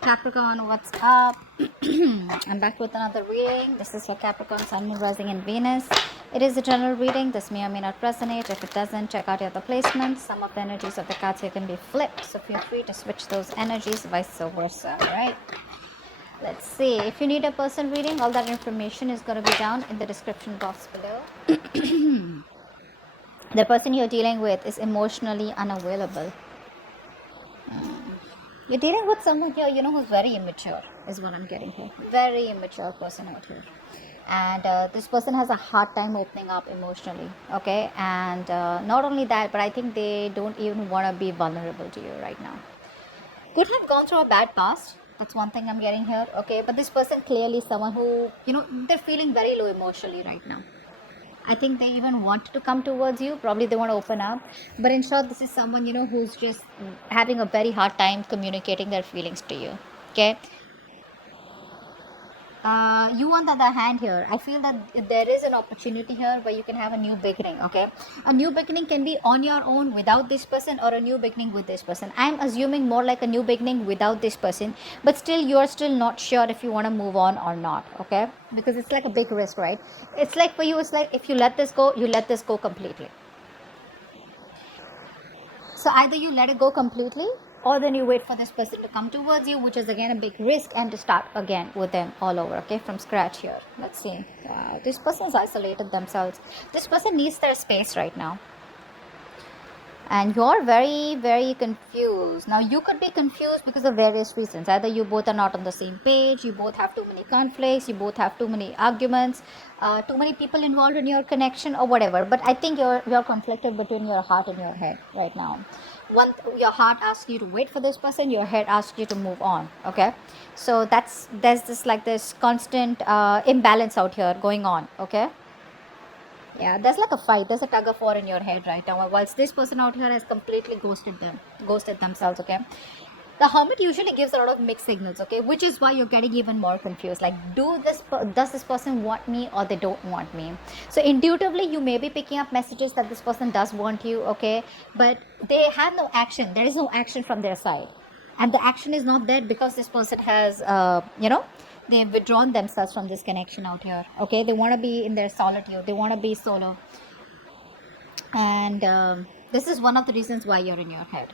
Capricorn, what's up? I'm back with another reading. This is for Capricorn, Sun, Moon, Rising, and Venus. It is a general reading. This may or may not resonate. If it doesn't, check out your other placements. Some of the energies of the cards here can be flipped, so feel free to switch those energies, vice versa. Alright? Let's see. If you need a personal reading, all that information is going to be down in the description box below. The person you're dealing with is emotionally unavailable. You're dealing with someone here, who's very immature, is what I'm getting here. Very immature person out here. And this person has a hard time opening up emotionally, okay? And not only that, but I think they don't even want to be vulnerable to you right now. Could have gone through a bad past. That's one thing I'm getting here, okay? But this person clearly someone who, they're feeling very low emotionally right now. I think they even want to come towards you. Probably they want to open up. But in short, this is someone, who's just having a very hard time communicating their feelings to you. Okay? You on the other hand here, I feel that there is an opportunity here where you can have a new beginning, okay? A new beginning can be on your own without this person, or a new beginning with this person. I'm assuming more like a new beginning without this person, but still you're still not sure if you want to move on or not, okay? Because it's like a big risk, right? It's like for you, it's like if you let this go, you let this go completely. So either you let it go completely, or then you wait for this person to come towards you, which is again a big risk, and to start again with them all over, okay, from scratch here. Let's see. Wow, this person's isolated themselves. This person needs their space right now. And you're very, very confused. Now, you could be confused because of various reasons. Either you both are not on the same page, you both have too many conflicts, you both have too many arguments, too many people involved in your connection, or whatever. But I think you're conflicted between your heart and your head right now. Your heart asks you to wait for this person, your head asks you to move on, okay? So there's this constant imbalance out here going on, okay? Yeah, there's like a fight. There's a tug of war in your head right now. Whilst this person out here has completely ghosted themselves. Okay, the hermit usually gives a lot of mixed signals. Okay, which is why you're getting even more confused. Like, does this person want me or they don't want me? So intuitively, you may be picking up messages that this person does want you. Okay, but they have no action. There is no action from their side, and the action is not there because this person has, they've withdrawn themselves from this connection out here. Okay, they want to be in their solitude, they want to be solo, and this is one of the reasons why you're in your head.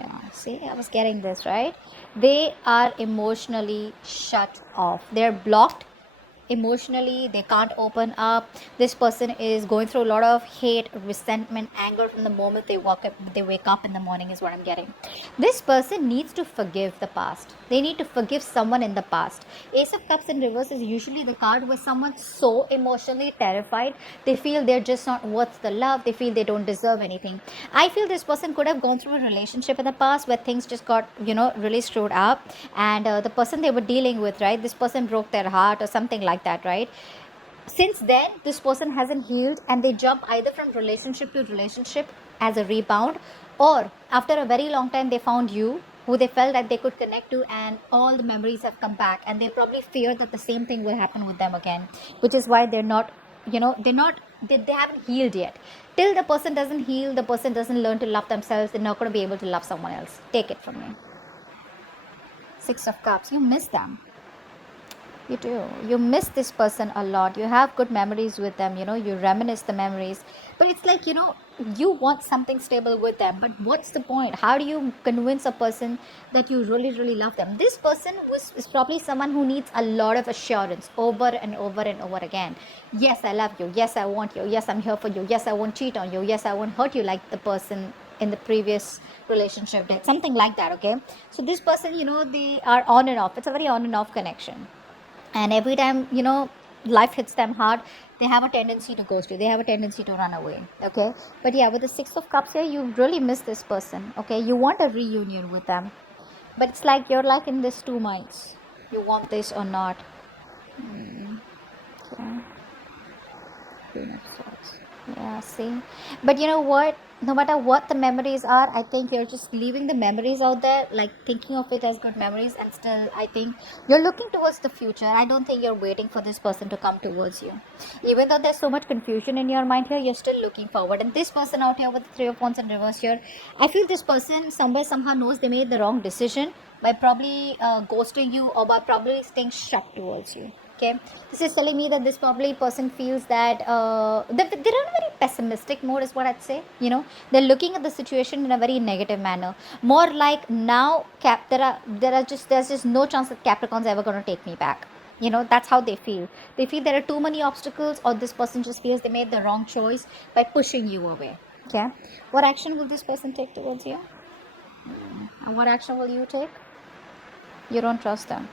Yeah, see, I was getting this right. They are emotionally shut off, they're blocked emotionally, they can't open up. This person is going through a lot of hate, resentment, anger from the moment they wake up in the morning, is what I'm getting. This person needs to forgive the past. They need to forgive someone in the past. Ace of Cups in reverse is usually the card where someone's so emotionally terrified, they feel they're just not worth the love, they feel they don't deserve anything. I feel this person could have gone through a relationship in the past where things just got, really screwed up, and the person they were dealing with, right, this person broke their heart or something like that, right? Since then, this person hasn't healed, and they jump either from relationship to relationship as a rebound, or after a very long time they found you who they felt that they could connect to, and all the memories have come back, and they probably fear that the same thing will happen with them again, which is why they're not, they haven't healed yet. Till the person doesn't heal, the person doesn't learn to love themselves, they're not going to be able to love someone else. Take it from me. Six of Cups, you miss them. You do. You miss this person a lot. You have good memories with them, you reminisce the memories. But it's like, you want something stable with them. But what's the point? How do you convince a person that you really, really love them? This person is probably someone who needs a lot of assurance over and over and over again. Yes, I love you. Yes, I want you. Yes, I'm here for you. Yes, I won't cheat on you. Yes, I won't hurt you like the person in the previous relationship did. Something like that, okay? So this person, they are on and off. It's a very on and off connection. And every time, life hits them hard, they have a tendency to ghost you, they have a tendency to run away, okay? But yeah, with the Six of Cups here, you really miss this person, okay? You want a reunion with them, but it's like you're like in this two minds. You want this or not. Okay. Yeah, see, but you know what, no matter what the memories are, I think you're just leaving the memories out there, like thinking of it as good memories, and still I think you're looking towards the future. I don't think you're waiting for this person to come towards you. Even though there's so much confusion in your mind here, you're still looking forward. And this person out here with the three of wands in reverse here, I feel this person somewhere somehow knows they made the wrong decision by probably ghosting you, or by probably staying shut towards you. Okay, this is telling me that this probably person feels that they're in a very pessimistic mode, is what I'd say. They're looking at the situation in a very negative manner, more like now there's just no chance that Capricorn's ever going to take me back. That's how they feel. They feel there are too many obstacles, or this person just feels they made the wrong choice by pushing you away. Okay, what action will this person take towards you? And what action will you take? You don't trust them.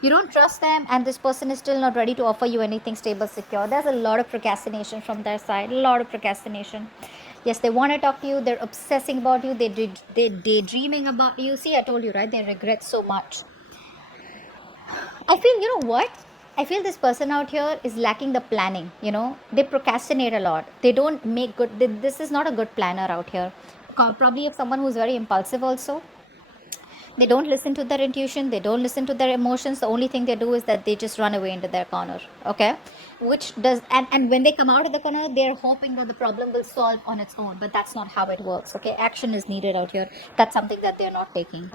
You don't trust them, and this person is still not ready to offer you anything stable, secure. There's a lot of procrastination from their side. A lot of procrastination. Yes, they want to talk to you. They're obsessing about you. They're daydreaming about you. See, I told you, right? They regret so much. I feel, you know what? I feel this person out here is lacking the planning. They procrastinate a lot. They don't make good. This is not a good planner out here. Probably if someone who's very impulsive also. They don't listen to their intuition. They don't listen to their emotions. The only thing they do is that they just run away into their corner. Okay, which does and when they come out of the corner, they're hoping that the problem will solve on its own. But that's not how it works. Okay, action is needed out here. That's something that they're not taking.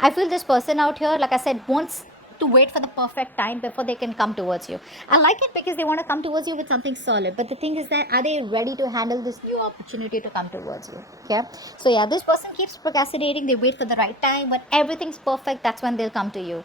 I feel this person out here, like I said, wants to wait for the perfect time before they can come towards you. I like it because they want to come towards you with something solid. But the thing is that, are they ready to handle this new opportunity to come towards you? Okay. So yeah, this person keeps procrastinating. They wait for the right time. When everything's perfect, that's when they'll come to you.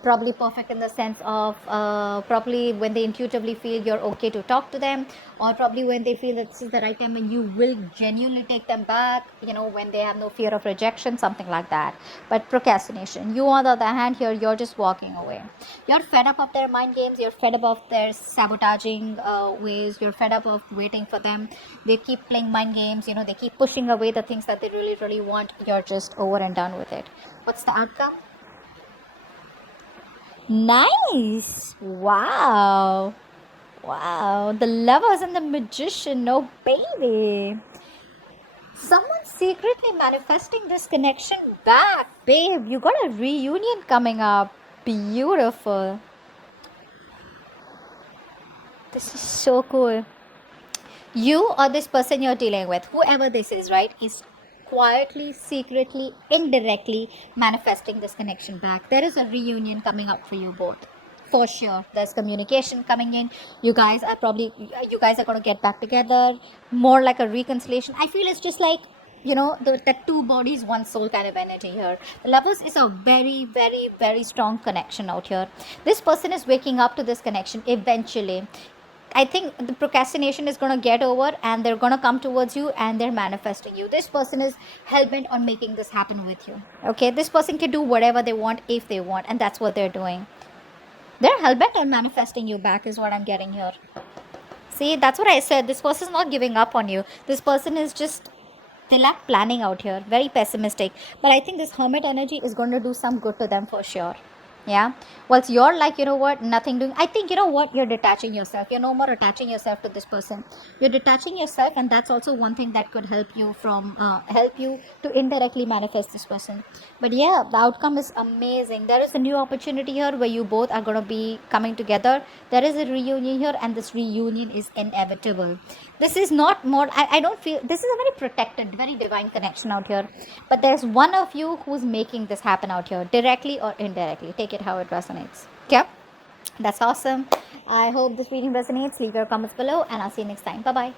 Probably perfect in the sense of probably when they intuitively feel you're okay to talk to them, or probably when they feel that this is the right time and you will genuinely take them back, when they have no fear of rejection, something like that. But procrastination, you on the other hand here, you're just walking away. You're fed up of their mind games. You're fed up of their sabotaging ways. You're fed up of waiting for them. They keep playing mind games. They keep pushing away the things that they really, really want. You're just over and done with it. What's the outcome? Nice. Wow. Wow. The Lovers and the Magician. No, baby. Someone's secretly manifesting this connection back. Babe, you got a reunion coming up. Beautiful. This is so cool. You or this person you're dealing with, whoever this is, right, is quietly, secretly, indirectly manifesting this connection back. There is a reunion coming up for you both. For sure. There's communication coming in. You guys are going to get back together. More like a reconciliation. I feel it's just like, the two bodies, one soul kind of energy here. The Lovers is a very, very, very strong connection out here. This person is waking up to this connection eventually. I think the procrastination is going to get over, and they're going to come towards you, and they're manifesting you. This person is hell-bent on making this happen with you. Okay, this person can do whatever they want if they want, and that's what they're doing. They're hell-bent on manifesting you back is what I'm getting here. See, that's what I said. This person is not giving up on you. This person is just, they lack planning out here. Very pessimistic. But I think this Hermit energy is going to do some good to them for sure. Yeah, whilst you're like, nothing doing. I think, you're detaching yourself. You're no more attaching yourself to this person. You're detaching yourself, and that's also one thing that could help you to indirectly manifest this person. But yeah, the outcome is amazing. There is a new opportunity here where you both are going to be coming together. There is a reunion here, and this reunion is inevitable. This is not more, I don't feel, this is a very protected, very divine connection out here. But there's one of you who's making this happen out here, directly or indirectly. Take it how it resonates. Okay? That's awesome. I hope this reading resonates. Leave your comments below, and I'll see you next time. Bye-bye.